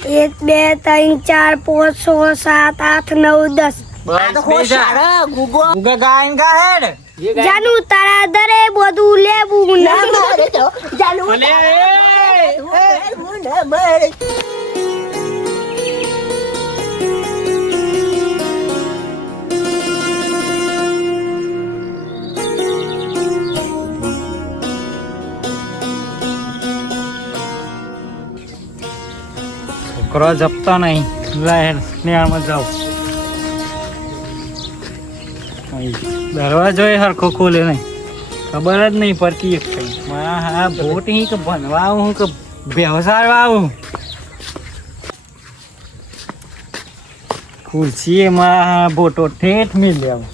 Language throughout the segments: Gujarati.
1 2 3 4 5 6 7 8 9 10 બસ બેજા ગુગા ગાયન કા હેડ જાનુ તારા દરે બધું લેવું ના મારે તો જાનુ અલે ના મારે છોકરો જપતો નહીં લહેર નિયાળમાં જાવ દરવાજો એ હરખો ખોલે નહીં ખબર જ નહીં પડતી એક કઈ મારા હા ભોટ અહીં કે ભણવા આવું કે વ્યવસાય આવું ખુરશી એમાં ભોટો ઠેઠ મિલ આવું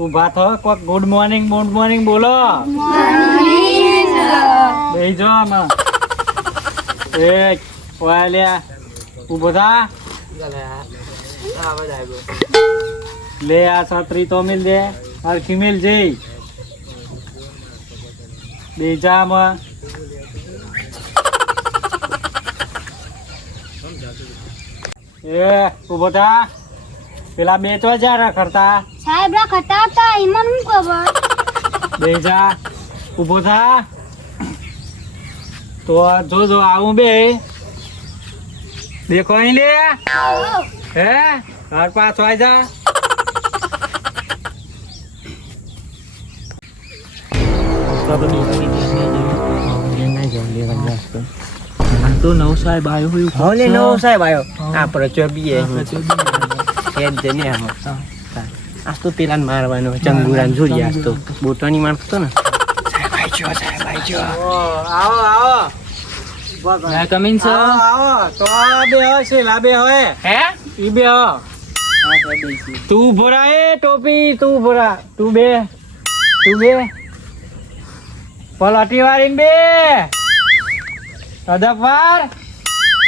ઉભા થો કોક ગુડ મોર્નિંગ બોલો બેહી જો આમાં એ વાલ્યા ઉભો થા લે આ છત્રી તો મિલ દે હરખી મિલ જઈ બેજા આમાં એ ઉભો થા પેલા બે તો જ્યાં રખડતા સાહેબ રખતા હતા ઈમન હું ખબર બેજા ઉભો થા તો જોજો આવું બે દેખો અહીં લે હે ઘર પાછો આવી જા તો નવ સાહેબ આવ્યો હોય હા લે નવો સાહેબ આવ્યો આ પ્રચોબી હેડ જને આમાં આજ તો પેલાને મારવાનો ચંગુરાન જોડી આજ તો બોટાની મારતો ને આવો કમિંગ આવો તો આ બે હશે લા બે હોય હે ઈ બે હો તું ભરા એ ટોપી તું ભરા તું બે પલટી વાળી બે અદફાર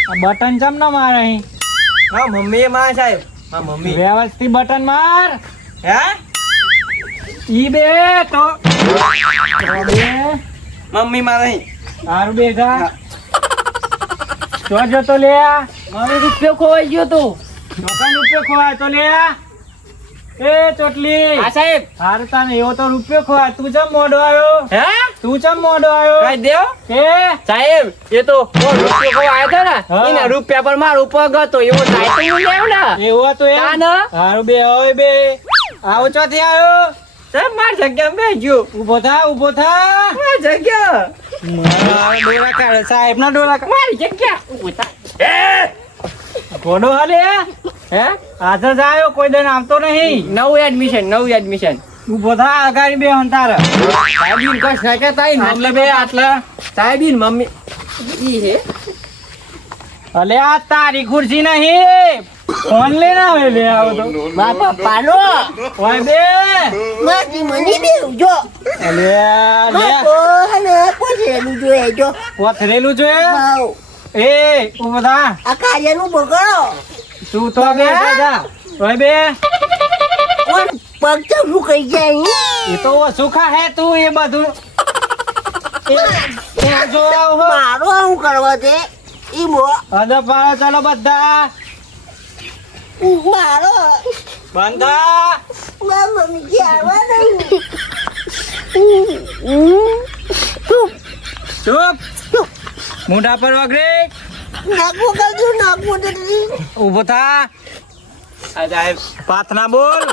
આ બટન ચમ ન મારે અહીં હા મમ્મી માં સાહેબ હા મમ્મી વ્યવસ્થિત બટન માર હે ઈ બે તો બે મમ્મી માં નહીં તારું બેઠા તો જતો લે મારો રૂપિયો ખોવાઈ ગયો તો દુકાન રૂપિયો ખોવાય તો લે એ ચોટલી હા સાહેબ હારું તાને એવો તો રૂપિયો ખોવાય તું ચમ મોડો આવ્યો હે તું ચમ મોડો આવ્યો કઈ દેવ કે સાહેબ એ તો રૂપિયો ખોવાયો હતો ને હા. એના રૂપિયા પર મારો પગ હતો એવો થાય તો હું લેવ ને એવો તો એમ તાને? હારું બે હોય બે આવો ચોથી આવ્યો સાહેબ માર જગ્યા બે ગયો ઉભો થા માર જગ્યા મારા ડોરા કાઢે સાહેબ ના ડોરા કાઢે મારી જગ્યા ઊભો થા. ઘોડો હાલે હે આજે જ આવ્યો કોઈ દિન આવતો નહીં નવું એડમિશન ઉભો થા અગાડી બે હંતાર સાહેબીન કશ ના કહેતા હોય ને આટલે બે આટલે સાહેબીન મમ્મી ઈ હે અલે આ તારી ખુરશી નહીં ફોન લઈને આવે લે આવો તો બાપા પાલો ઓય બે મારી મની દેવ જો અલે લે હને પોછેલું જોઈએ જો પોથરેલું જોઈએ વાવ એ ઉભો થા આ કાર્યનું બગડો તું તો બે જા ઓય બે કોણ પગ ચમું કહી જાય એ તો સુખા હે તું એ બધું એ જો આવો મારો હું કરવા દે ઈ મો અદા પાડો ચાલો બધા મારો બંધા માર મમ્મી કે આવવા નહીં ચૂપ મોઢા પર વગરે નાખો કરજો નાખો દરી ઉભો થા આ સાહેબ પાથના બોલ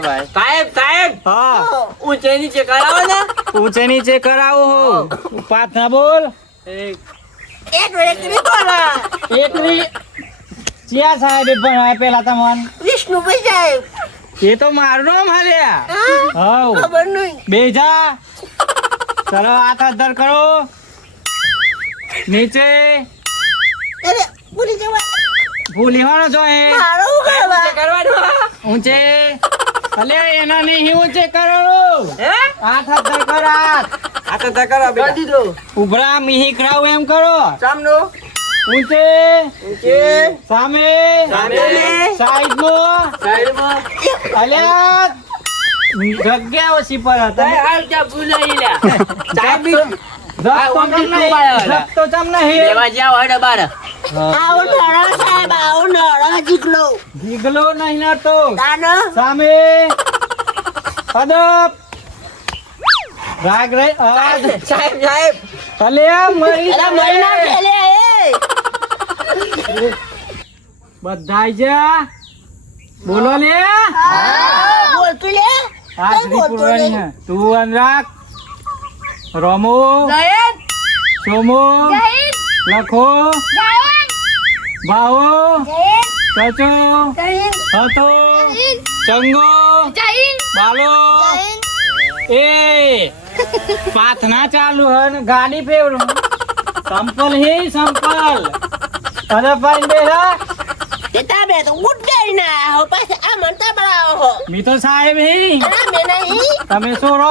ભાઈ સાહેબ હા ઊંચે નીચે કરાવો ને ઊંચે નીચે કરાવો હો પાથના બોલ એક બોલા એકલી ચિયા સાહેબે ભણાય પેલા તમન વિષ્ણુભાઈ સાહેબ એ તો મારું નામ હાલ્યા હા હવ ખબર નહીં બેજા ચલો હાથ અદ્ધર કરો નીચે અરે પૂરી જવા ભૂલી હોનો જો એ મારો હું કરવા કરવાનું ઊંચે અલે એના નહીં ઊંચે કરો હે હાથ અદ્ધર કરો હાથ આ તો તકરા કરી દીધો ઉભરા મિહિક રાવ એમ કરો સામનો ઊંચે સામે સાઈડમાં અલ્યા જગ્યા ઓછી પર હતા તો ચમ નહીં જીગલો નહીં નડતો સામે અદબ રાગ રે અલ્યા મરી બધાય જા બોલો લે હાજરી પૂરવાની હે તું અનરાગ રમો સોમો લખો બાવો ચચો હતો ચંગો બાલો એ પાથના ચાલુ હે ને ગાડી ફેવરું સંપલ હે સંપલ અરે ભાઈ બેરા મી તો સાહેબ હે તમે શું રહો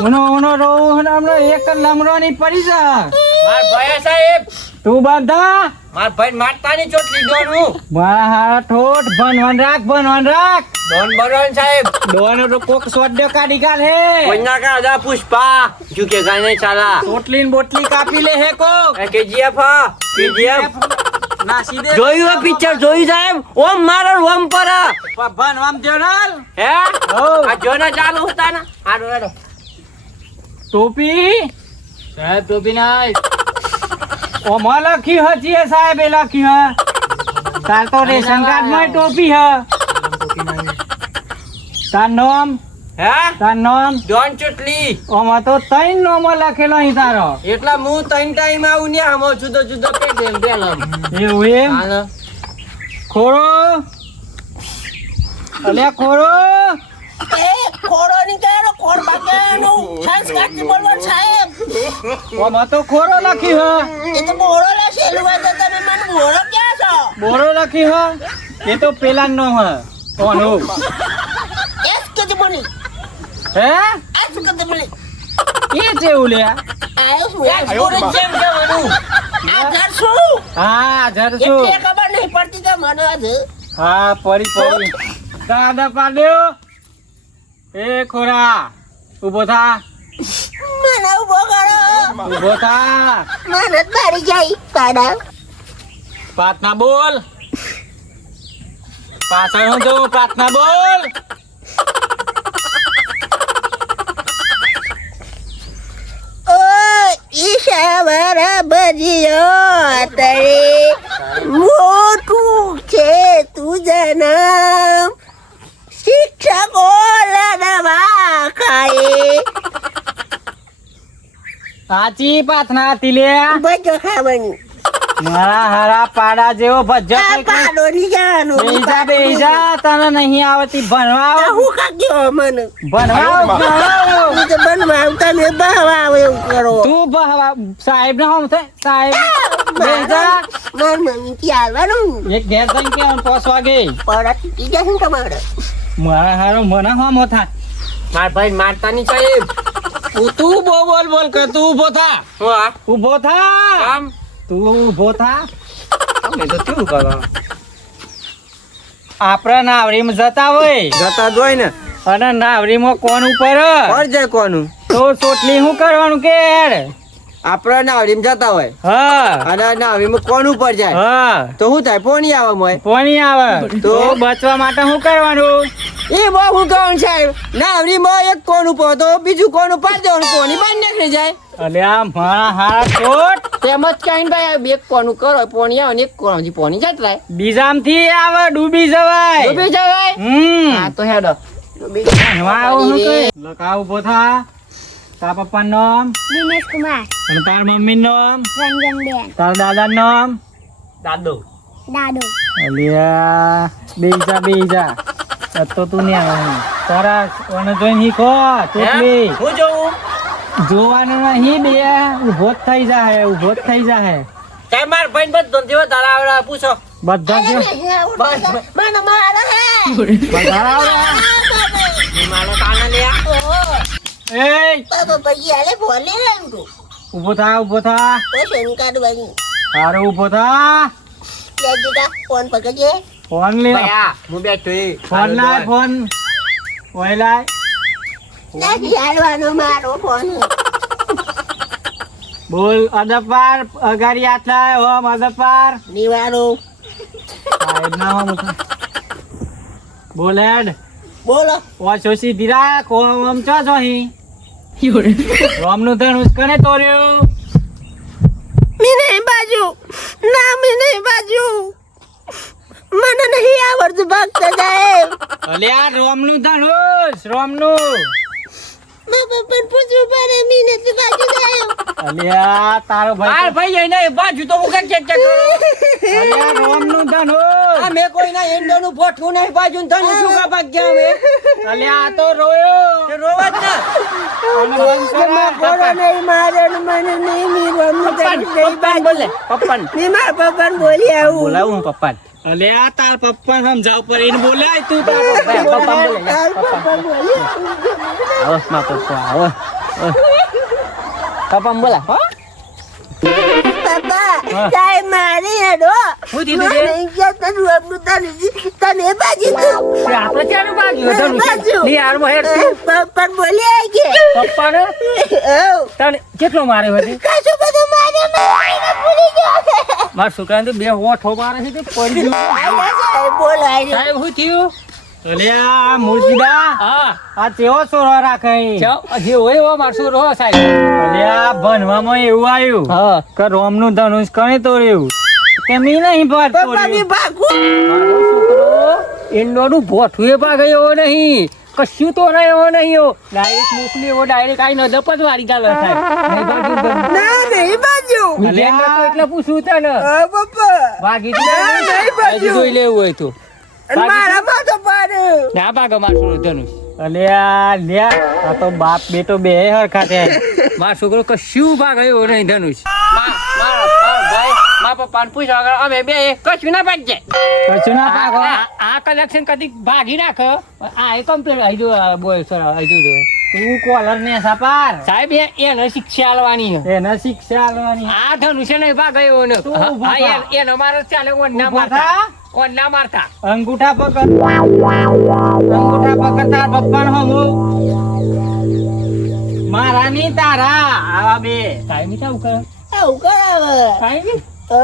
ઉનો રહો હમણાં એક લમડવાની પડી જા માર ભાઈ સાહેબ તું બધા માર ભાઈ મારતાની ચોટલી દોનું મારા હારા ઠોઠ ભનવન રાખ દોન બરોન સાહેબ દોનો તો કોક સોડ્યો કાઢી કાઢ હે કોઈના કા આજા પુષ્પા ઝુકે ગાને ચાલા બોટલી ને બોટલી કાપી લે હે કો કેજીએફ નાસી દે જોયું આ પિક્ચર જોયું સાહેબ ઓમ મારો ઓમ પર ભનવામ જનલ હે હો આ જોના ચાલુ હતા ને આડો આડો ટોપી સાહેબ ટોપી નાય ઓમાં લખી હજી સાહેબ એ લખી હ તાર તો રેશન કાર્ડ માં ટોપી હ તાર નામ હે તાર નામ ડોન ચોટલી ઓમાં તો ત્રણ નામ લખેલો અહીં તારો એટલા હું ત્રણ ટાઈમ આવું ને આમ જુદો જુદો પેડેમ બેલમ એવું એમ હાલો ખોરો અલ્યા ખોરો ઓમાં તો ખોરો લખી હ બોરો લખી હ એ તો પેલા નો હ કોનો હે એ જેવું લે હા જરસુ હા પડી દાદા પાડ્યો એ ખોરા ઉભો થા ઉભો થા પ્રાર્થના બોલ પાછળ હું જોઉં પ્રાર્થના બોલ મોટું છે તું જન્મ શિક્ષકો લડવા ખાય સાચી પ્રાર્થના હતી લે બધો ખાવાની મારા હારા પાડા જેવો ભજ્જો પાડો ની જવાનું બેજા તને નહીં આવતી ભણવા હું કાગ્યો મને ભણવા હું તો બનવા તમે બહવા એવું કરો તું બહવા સાહેબ ના હમ સાહેબ બેજા માર મમ્મી થી આવવાનું એક ઘેર જઈને કે 5 વાગે પરત ટીજા શું તમારે મારા હારો મને હમ થા માર ભાઈ મારતાની સાહેબ તું બોલ કે તું ઉભો થા હું આ ઉભો થા કામ તું ઉભો થા તમે તો કેવું કરો આપણા નાવરીમાં જતા હોય જતા જોઈ ને અને નાવરીમાં કોણ ઉપર પર જાય કોનું તો ચોટલી શું કરવાનું કે યાર આપણા નાવડીમાં જતા હોય હા અને નાવડીમાં કોણ ઉપર જાય હા તો શું થાય પોણી આવે મોય પોણી આવે તો તો બચવા માટે શું કરવાનું એ બહુ હું કહું સાહેબ નાવડીમાં એક કોણ ઉપર તો બીજું કોણ ઉપર દેવાનું પોણી બહાર નીકળી જાય અલ્યા મારા હારા ચોટ તેમ જ કઈ ભાઈ બે કોનું કરો પોણી આવે ને એક કોણ પોણી જતરાય બીજામથી આવે ડૂબી જવાય ડૂબી જવાય હા તો હેડો લખાવ ઉભો થા તાર પપ્પા નામ દિનેશ કુમાર અને તાર મમ્મી નામ રંજનબેન તાર દાદા નામ દાદો દાદો અલ્યા બેજા તો તું નહીં આવે તારા ઓને જોઈને શીખો ચોટલી હું જોઉં જોવાનું નહીં બે ઉભો જ થઈ જાય કાઈ માર ભાઈ બધો જેવો તારા આવડા પૂછો બધા જ મને મારો હે બધા આવડે. મારો કાના લે એ બાબા ભૈયા લે બોલે રે તું ઊભો થા ઊભો થા રેશન કાર્ડ બની હારો ઊભો થા લેજીકા ફોન પકડજે ફોન લે હું બેઠો ફોન લાય ફોન ઓય લાય નથી હાલવાનો મારો ફોન બોલ અદપાર અગારી હાથ લાય ઓમ અદપાર નિવારો સાહેબ ના હો મુઠા બોલ હેડ બોલો ઓ સોસી ધીરા કોમ ચો છો હી રોમ નું ધન ઉસ્કને તોર્યો મીને બાજુ ના મીને બાજુ મને નહીં આવડતું ભક્ત સાહેબ અલે આ રોમ નું ધનુષ રોમ નું મેં પપ્પાને પૂછવું પડે મીને તું બાજુ સાહેબ અલે આ તારો ભાઈ ભાઈ એને બાજુ તો હું કઈ ચેક ચેક અલે આ રોમ નું ધનુષ મેં કોઈના એંડોનું પોઠું નહીં બાજુ તને શું કા ભાગ્યા અમે અલે આ તો રોયો તે રોવા જ ના અને બંધ કરા. બોલો નહીં મારે ને મને નહીં મીરવાનું પપ્પાને બોલે પપ્પાને મેં મારા પપ્પાને બોલી આવું બોલાવું હું પપ્પાને અલે આ તાર પપ્પા સમજાવ પર એને બોલાય તું તાર પપ્પાને બોલે તારા પપ્પા બોલી આવો મા પપ્પા આવો પપ્પાને બોલા હો પપ્પા સાહેબ મારી હેડો હું દીધું છે? મને ઇજ્જત નથી આપનું તને બાજી તું આપણે ચાનું બાજુ હતું ની હારમાં હેડ તું પપ્પાને બોલી આવી કે પપ્પાને તને કેટલો માર્યો હતી કશું બધું મારે મેં ભૂલી ગયો મારા છોકરાને તો બે હોઠો મારે છે તે પડી ગયું આયા સાહેબ બોલો આયા સાહેબ શું થયું અલે આ મુર્શિદા હા આ તેવો સોરો રાખે જે હોય એવો મારશું રહો સાહેબ અલે આ ભણવામાં એવું આવ્યું હા કે રોમ નું ધનુષ કણે તોડ્યું કે મી નહીં પર પપ્પા મેં ભાગું મારો છોકરો એંડોનું ભોઠું એ ભાગ એવો નહીં કશું તો નહીં એવો નહીં એવો ડાયરેક્ટ મોકલી એવો ડાયરેક્ટ આઈ ન દપત વાળી ચાલે સાહેબ નહીં બાજુ ના નહીં બાજુ વિજયને તો એટલે પૂછવું તને હા પપ્પા વાગી ના, નહીં બાજુ. હજી જોઈ લેવું હોય તો અને મારા માથે પાડ્યું ના ભાગ મારશું ધનુષ અલે આ લ્યા આ તો બાપ બેટો બે હરખા છે મારો છોકરો કશું ભાગ એવો નહીં ધનુષ ભાઈ મા પપ્પાને પૂછો અમે બે કશું ના ભાગજે કશું ના પાકો આ કલેક્શન કદી ભાગી નાખ આ એ કમ્પ્લીટ આઈ જો બોય સર આઈ જો તું કોલર ને સપાર સાહેબ એને શિક્ષા આલવાની છે એને શિક્ષા આલવાની આ ધનુષ્ય નહીં ભાગ એવો ને તું ઊભો થા. એનો મારો ચાલે ઓન ના ઊભો મારતા થા. ઓન ના મારતા અંગૂઠા પકડ અંગૂઠા પકડ તાર પપ્પાને હમું મારા ની તારા આવા બે સાહેબ ની કેવું કરે આવું કરાવે સાહેબ ઓ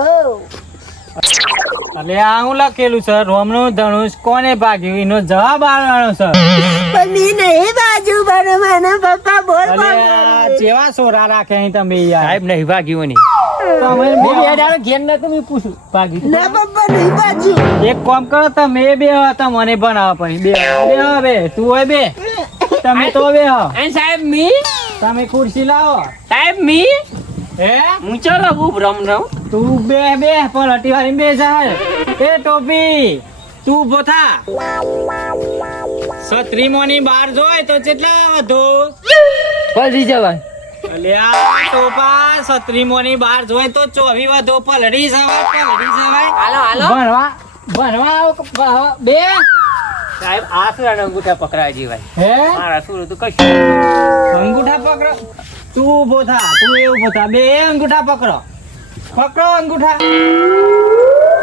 અલે આ હું લખેલું છે રોમ નું ધનુષ કોને ભાગ્યું એનો જવાબ આવવાનો છે પણ મી નહીં બાજુ પણ મને પપ્પા બોલ અલે આ જેવા સોરા રાખે અહીં તમે યાર સાહેબ નહીં ભાગ્યું નહીં તમે બે બે દાડો ઘેર ન તમે પૂછું ભાગી ના પપ્પા નહીં બાજુ એક કામ કરો તમે બે મને બનાવો પછી બે તું હોય બે તમે તો બે અને સાહેબ મી તમે ખુરશી લાવો સાહેબ મી હે હું ચાલો હું ભ્રમ રહું તું બે પણ હટી વાળી બે જાય એ ટોપી તું ઉભો થા છત્રીમોની બહાર જોય તો કેટલા વધુ પલરી જવાય અલ્યા ટોપા છત્રીમોની બહાર જોય તો 24 વધુ પલડી જવાય હાલો હાલો ભણવા બે સાહેબ આ શું અંગૂઠા પકડાય જીવાય હે મારા શું તો કશું અંગૂઠા પકડો તું ઉભો થા તું એ ઉભો થા બે અંગૂઠા પકડો અંગૂઠા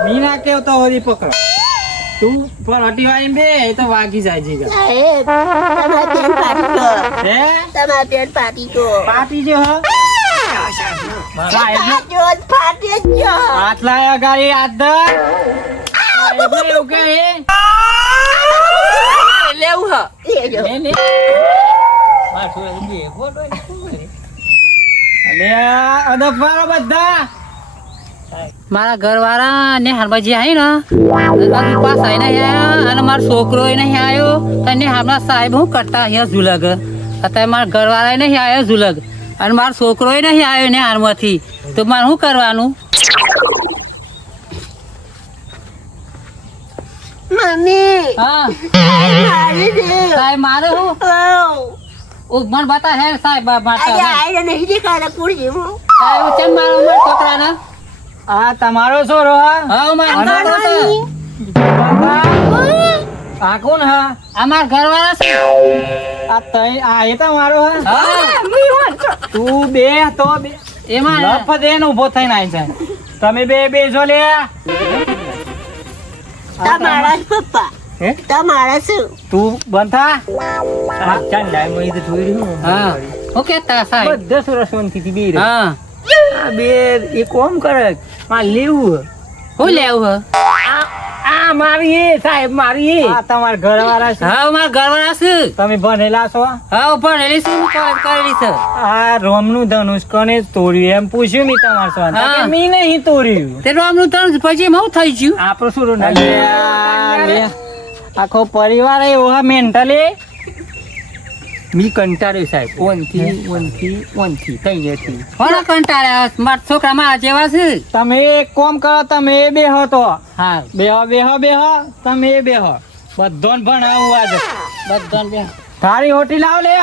મીના કેવતો હોરી પકડો તું પણ હટી વાળી બે એ તો વાગી જાય જીગા સાહેબ તમારા પેન પાટી ગયો હે તમારા પેન પાટી ગયો પાટી જો હ સાહેબ જો ફાટી ગયો હાથ લાયા ગાડી હાથ દર એટલે એવું કે હે લેવું હા લેજો લે લે અલ્યા અદફારો બધા મારા ઘરવાળા ને હારબાજી આવી ને બાકી પાસ આવીને આવ્યા અને મારો છોકરો નહીં આવ્યો અને હમણાં સાહેબ હું કરતા અહીંયા ઝુલગ અત્યારે મારા ઘરવાળા નહીં આવ્યો ઝુલગ અને મારો છોકરો નહીં આવ્યો ને હારમાંથી તો મારે શું કરવાનું મમ્મી હા મારી દે સાહેબ મારે હું મને બતા હે સાહેબ મારતા અહીંયા આઈને નહીં દેખાડે કુડી હું સાહેબ કેમ મારો મારા છોકરાને આ તમારો છોરો હા હા મારો છોકરો છે. આ કોણ હા આ મારા ઘરવાળા છે આ તઈ આ એ તમારો હા હા તું બે તો બે એમાં લફત એને ઊભો થઈને આવી જાય. તમે બે બેસો લે. તમારા જ પપ્પા હે? તમારા શું તું બંધ થા. ચાલ લાય મય તો જોઈ રહ્યું હા ઓકે તા સાહેબ બધા સુરસવંતી થી બે હા આ બે એ કોમ કરે માં લેવું હું લેવું હ આ મારી એ સાહેબ મારી એ આ તમારા ઘરવાળા છે. હા મારા ઘરવાળા છે તમે ભણેલા છો. હા ભણેલી છે હું college કરેલી છે આ રોમનું ધનુષ કોને તોડ્યું એમ પૂછ્યું મેં તમારા સ્વાન. હા. કે મેં નહીં તોડ્યું. તે રામનું તણ પછી એમાં હું થઈ ગયું આપણો સુરો ના અલ્યા, લે. આખો પરિવાર એવો મેન્ટલી. મી કંટાળ્યો સાહેબ ઓનથી કઈ કોના કંટાળ્યા મારા છોકરા મારા જેવા છે તમે એક કોમ કરો, તમે એ બેહો તો હા બેહો તમે એ બેહો. બધોને ભણાવું આજે. બધાને બે થાળી હોટી લાવ લે.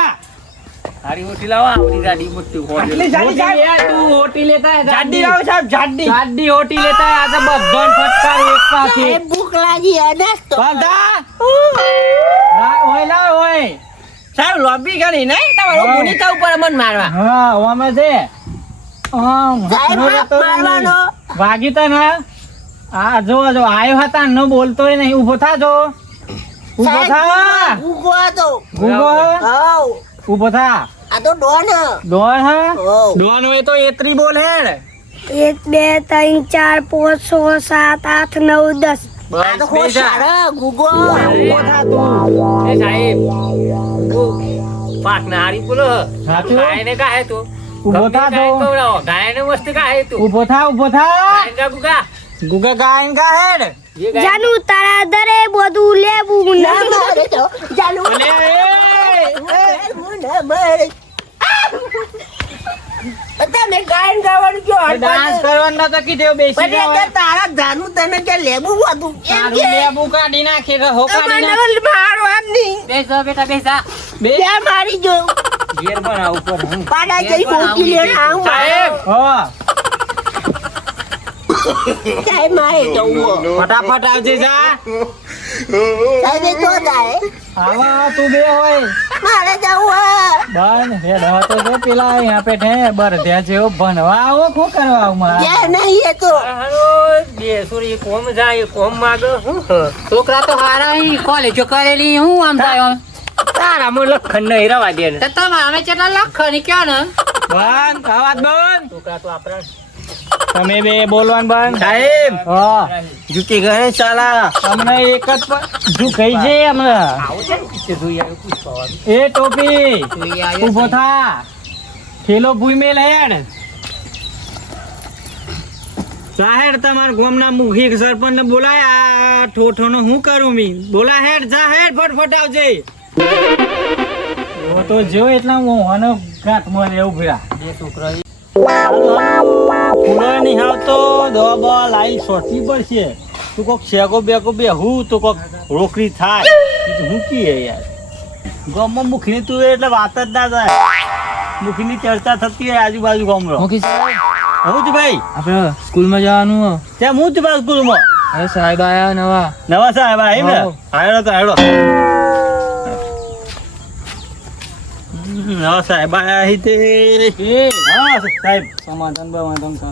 સારી હોટી લાવો આપણી ગાડી મોટી હોટી હોટી લે, તું હોટી લેતા આય, જાડી લાવો સાહેબ જાડી જાડી હોટી લેતા આય. આજે બધોને ફટકાર એક પાછી. સાહેબ ભૂખ લાગી અનાજ તો બાંધા. ઓય લાવ ઓય. સાહેબ લોબી ગણી નહીં તમારો હા. ભૂનિકા ઉપર મન મારવા હા ઓમે છે. સાહેબ હમણાં હાથ મારવાનો વાગી તને આ જો આયો હતા ન બોલતોય નહીં. ઊભો થા જો. ઊભો થા. ભૂખો હતો ઊભો. હાઉ ઊભો થા. આ તો ડોન ડોન હા. હાઉ ડોન હોય તો એત્રી બોલ હેડ. 1 2 3 4 5 6 7 8 9 10 આ તો બસ બેજા. સારા ગુગો ઊભો થા તું. એ સાહેબ પાક ના હારી બોલો સાચું? ગાયને કાહે તું ઊભો થા તો. ગાયને મસ્ત કાહે તું ઊભો થા ઊભો થા. ગાયને જા ગુગા ગુગા ગાયન કા હેડ. જે ગાય જાનુ તારા દરે બધું લેવું ના ના મારે તો ચાલુ અલે, એ. ના મારે તમે ગાયન ગાવાનું જો ડાન્સ કરવાનો તો કીધું બેસી પછી જાવ. કે તારા જાનું તને કે લેવું હતું એમ તારું કે લેબુ કાઢી નાખે તો હો કાઢી નાખ. મને મારવાની બેસા બેટા બેસા બે. ત્યાં મારી જો ઘેર બના ઉપર હું પાડા જઈ મોટી લેણ આવું સાહેબ હો સાહેબ મારે જવું ફટાફટ આવજે જા. સાહેબ તો જાય આવા તું બે હોય. મારે જવું બન હેડ હવે તો જો પેલા અહીંયા પેઠે બરધ્યા જેવો ભણવા આવો શું કરવા આવું મારા. જે નહીં એ તો હાલો બે સોરી કોમ જાય કોમ માગ હું છોકરા તો હારા અહીં કોલેજો કરેલી હું આમ થાય આમ. તારા મો લખન નહીં રવા દે ને તો તમે અમે કેટલા લખ ની ક્યાં ને બંધ અવાજ બંધ. છોકરા તો આપણા તમે બે બોલવાનું બંધ. સાહેબ હા જુકી ગયે ચાલા તમને એક જ ઝુકાઈ છે હમણાં. આવો છે ને પીછે જોઈ આવ્યો પૂછવાનું એ ટોપી જોઈ આવ્યો ઊભો છે. થા. થેલો ભૂઈ હેડ. જાહેર તમારા ગામના મુખી સરપંચ ને બોલાય. આ ઠોઠો નો હું કરું મી બોલા હેડ જા હેડ ફટફટ આવજે. ઓ તો જો એટલા હું આનો ગાંઠ મને એવું ભર્યા. બે છોકરા પૂરો નહીં આવતો દવા બવા લાઈ સોટી પડશે. તું કોક શેકો બેકો બે હું તો કોક રોકડી થાય. એ તો હું કીએ યાર ગામમાં મુખીની તું એટલે વાત જ ના થાય. મુખીની ચર્ચા થતી હોય આજુબાજુ ગામમાં. મુખી સાહેબ હું જ ભાઈ આપણે સ્કૂલમાં જવાનું ત્યાં હું જ ભાઈ સ્કૂલમાં. હવે સાહેબ આયા નવા નવા સાહેબ આવી ને હઉ. આવ્યો તો આવ્યો. નવા સાહેબ આયા અહીં તે હા સાહેબ સમાધાન બમાધાન કરો.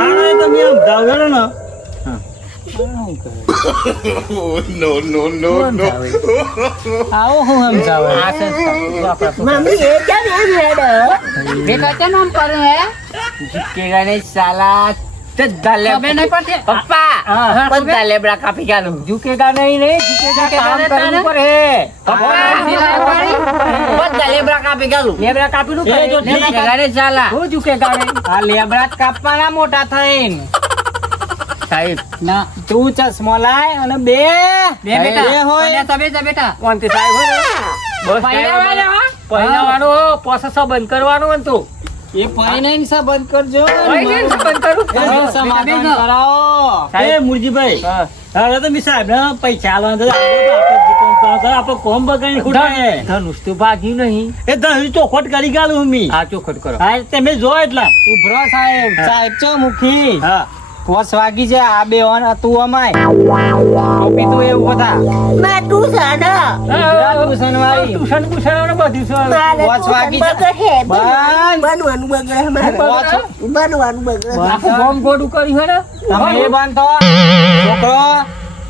આનો એ તમે આમ જાવ ને હા શું કરે? આવો હું આમ જાવ આ છે આપણા છોકરા મમ્મી એ કેમ એમ હેડ બેટા કેમ આમ કરે હે જુકે ગયે ચાલા બધા લે ખબર નહીં પડતી પપ્પા હા. બધા લેબડા કાપી ગાલું ઝુકેગા નહીં ઝુકેગા કામ ઝુકેગા કરવું નહીં પડે પપ્પા, બધા લેબડા કાપી ગાલું લેબડા કાપી નું એ જો ઝુકેગા નહીં ચાલા હું ઝુકેગા નહીં. આ લેબડા જ કાપવાના મોટા થઈને. સાહેબ ના તું ચશ્મો લાય અને બે બે બેટા બે હોય. તમે બેટા બેટા કોણથી સાહેબ હોય ને? બસ પહેલાવાનું પ્રોસેસ બંધ કરવાનું હતું એ ફાઇનાન્સ બંધ કરજો. બંધ કરું તમે સમાધાન કરાવો. સાહેબ. એ મુરજીભાઈ હા. હવે તો મી સાહેબ ને પૈસા આલવાના તો આપણે જે કોમ કરો કરો, આપણે કોમ બગાડી ખૂટાય. ધનુષ તો ભાગ્યું નહીં એ ધણી ચોખવટ કરી ગાલું મી. આ ચોખટ કરો હા તમે જો એટલા ઉભરો સાહેબ સાહેબ છો મુખી. હા 5 વાગી છે આ બે ઓન તું અમાય ટોપી તું એવું બધા મેં ટ્યુશન ટ્યુશન વાળી ટ્યુશન પૂછાડવાનું બધું છે મારે 5 વાગી બગડે હે બંધ. બનવાનું બગડે મારે બનવાનું બગડે આખું બોમ્બ ગોડું કર્યું હે ને તમે એ બંધ થો છોકરો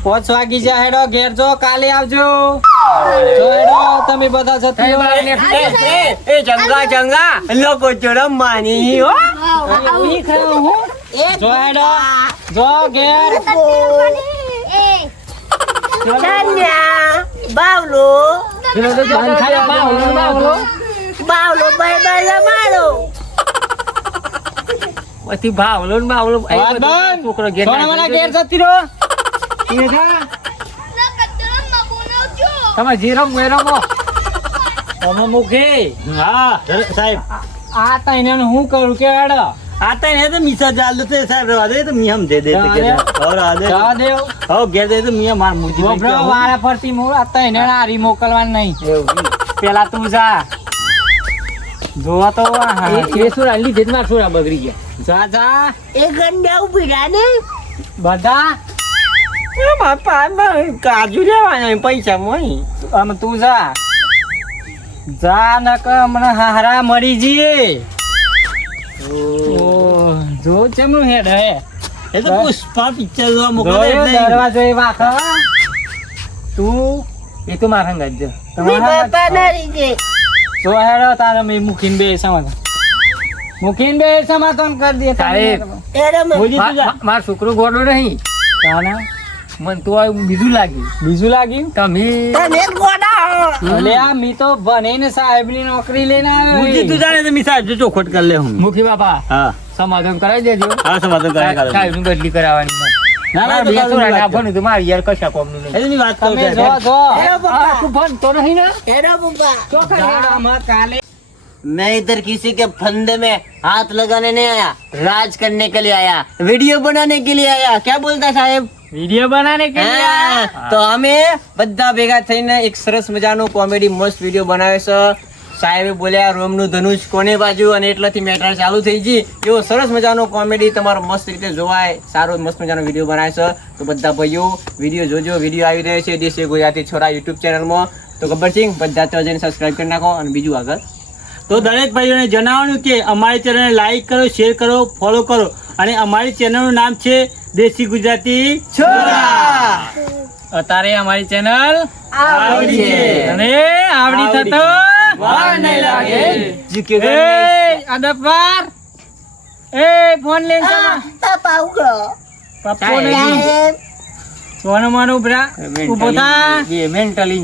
5 વાગી જાય હેડો ઘેર જો કાલે આવજો જો હેડો તમે બધા જતી હોય એ ચંગા લોકો ચોરમ માની હો જો હેડો જો ઘેર ચાન્યા બાવલો બાવલો બાય બાય મારો પછી ભાવલો ને બાવલો વાત બંધ. છોકરો ઘેર સોના મને ઘેર જતી રહો એ જા. તમે જીરમ વેરમો તમે મૂકી હા સાહેબ આ તઈને હું કરું કે હેડો आता है तो मीसा डाल देते साहब रवा दे तो मियां हम दे देते जाने। और आधे જવા દેવ हो घेर दे तो मियां मार मुझे ગોબરો વાળા ફરતી મોર આ તઈને હારી મોકલવાનું નહીં પેલા તું જા જોવા તો એ સુરા લીધે જ મારા સુરા બગડી ગયા જા જા એ ગંડા ઉભી રહ્યા ને બધા काजू लेवाना पैसा मोई આમ તું જા જા નક મને હારા મળી જઈએ ઓ જો ચમનું હેડ હે ये तो पुष्पा पिक्चर जो मुका જોયો દરવાજો એ વાખા તું એ તો મારા હંગાત છે મી બાપા નારી જે જો હેડો તારે મેં મૂકીને બે સમાધાન મૂકીને બે સમાધાન કરી દે તારે એરમ મારો છોકરો ગોડો નહીં તાના મન તો આ બીજું લાગ્યું બીજું લાગ્યું તમે તને ગોડા અલે આ મી તો બનીને સાહેબની નોકરી લઈને मुझे तू આવ્યો जाने तो मिसा जो चौखट कर ले हम મુખી બાપા हाँ સમાધાન કરાવી દેજો हाँ समाधान करेगा સાહેબ ની બદલી કરાવવાની ના, ના, મારા તો બે કાલની છોરા વાત ના કર. ભણ્યું તો મારી યાર કશા કોમનું નહીં ऐसे नहीं बात करो તમે જો साहब। જો એરો આ પપ્પા તું ભણતો નહીં ને એરો પપ્પા જા મત કાલે मैं इधर किसी के फंदे में हाथ लगाने नहीं आया, राज करने के लिए आया, वीडियो बनाने के लिए आया। क्या बोलता साहेब? વિડિયો બનાને કે હા, તો અમે બધા ભેગા થઈને એક સરસ મજાનો કોમેડી મસ્ત વિડીયો બનાવ્યો છે. સાહેબે બોલ્યા રોમનું ધનુષ કોને બાજુ અને એટલાથી મેટર ચાલુ થઈ ગઈ. એવો સરસ મજાનો કોમેડી તમારો મસ્ત રીતે જોવાય સારો મસ્ત મજાનો વિડીયો બનાવ્યો છે. તો બધા ભાઈઓ વિડીયો જોજો. વિડીયો આવી રહ્યો છે દેશી ગુજરાતી છોરા યુટ્યુબ ચેનલમાં. તો ગબ્બરસિંહ બધા તો જઈને સબસ્ક્રાઇબ કરી નાખો અને બીજું આગળ તો દરેક ભાઈઓને જણાવવાનું કે અમારી ચેનલને લાઈક કરો, શેર કરો, ફોલો કરો અને અમારી ચેનલનું નામ છે દેશી ગુજરાતી છોરા. અત્યારે અમારી ચેનલ આવડી છે અને આવડી થતો વાર નહીં લાગે. એ અદપાર એ ફોન લઈને ચાલો. પપ્પા ઉગો પપ્પો નહીં સાહેબ સોનું માનું ઉભરા ઉભો થા ये मेंटली